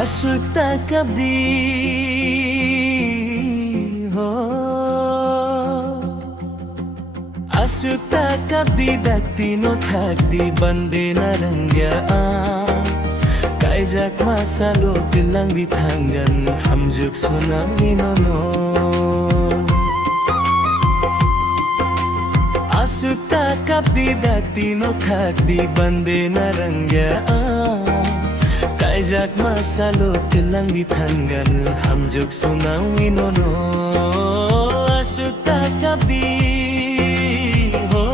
Asyikta kabdi ho Asyikta kabdi dakti no thakdi bande narangya Kaijak masalo tilang bitanggan hamjuk sunami no Asyikta kabdi dakti no thakdi bande narangya Kaijak masalo tilang bitanggal hamjuk sunang inono Asyikta kabdi ho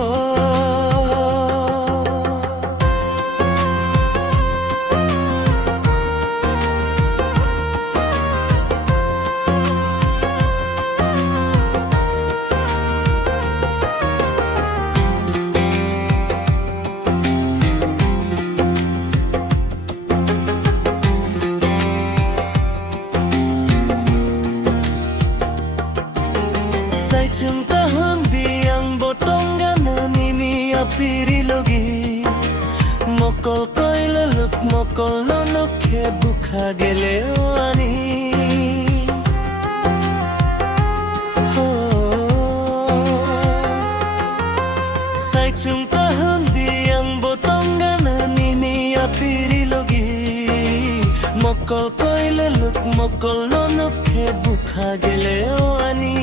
Chung tahun diang botong gana nini apiri logi Mokol koi leluk mokol nonok ke bukha gele ani Sai chung tahun diang botong gana nini apiri logi Mokol koi leluk mokol nonok ke bukha gele ani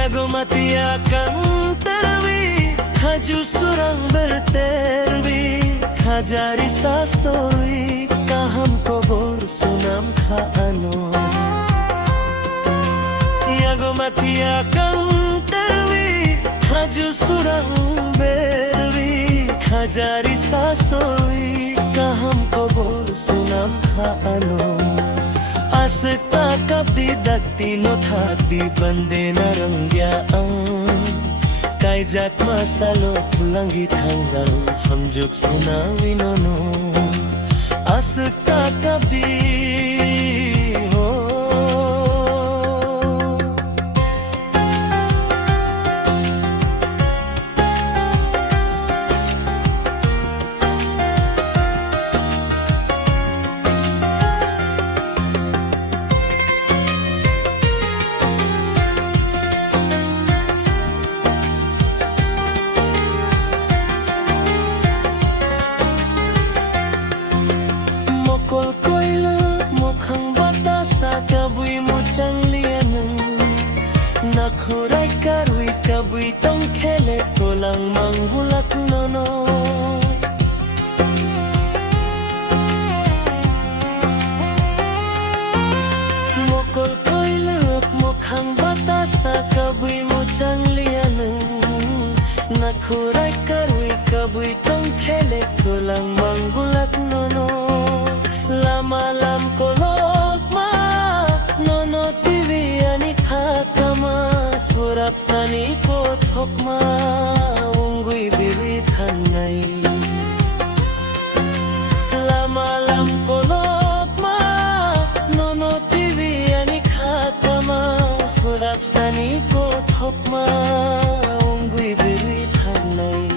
Yago mati akan terwi Haju surang berterwi Hajari sasori Kaham kobor sunam ka ano Yago mati akan terwi Haju surang berwi Hajari sasori Kaham kobor sunam ka ano Asyikta kabdi dakti no thakdi bande narangyaan Kaijak masalo pulangi tanggal hamjuk sunawi nono Asyikta kabdi ho Mokol koila mokhang batasa kabui mochang lianang Nakhurai karui kabui tong khele tolang mangbulak nono Mokol koila mokhang batasa kabui mochang lianang Nakhurai karui kabui tong khele tolang mangbulak nono Lama-lam kolok ma Nono TV ani khakama Surap sani ko thokma Ungui bibi thanai Lama-lam kolok ma Nono TV ani khakama Surap sani ko thokma Ungui bibi thanai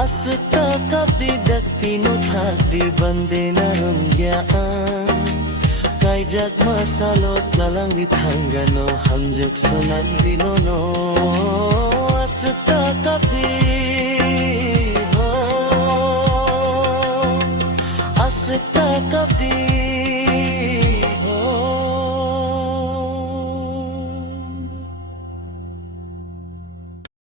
Asyikta kabdi dakti no thakdi bande narangyaan Kaijak masalot lalang bithanggano hamjuk sunan dinono Asyikta kabdi ho Asyikta kabdi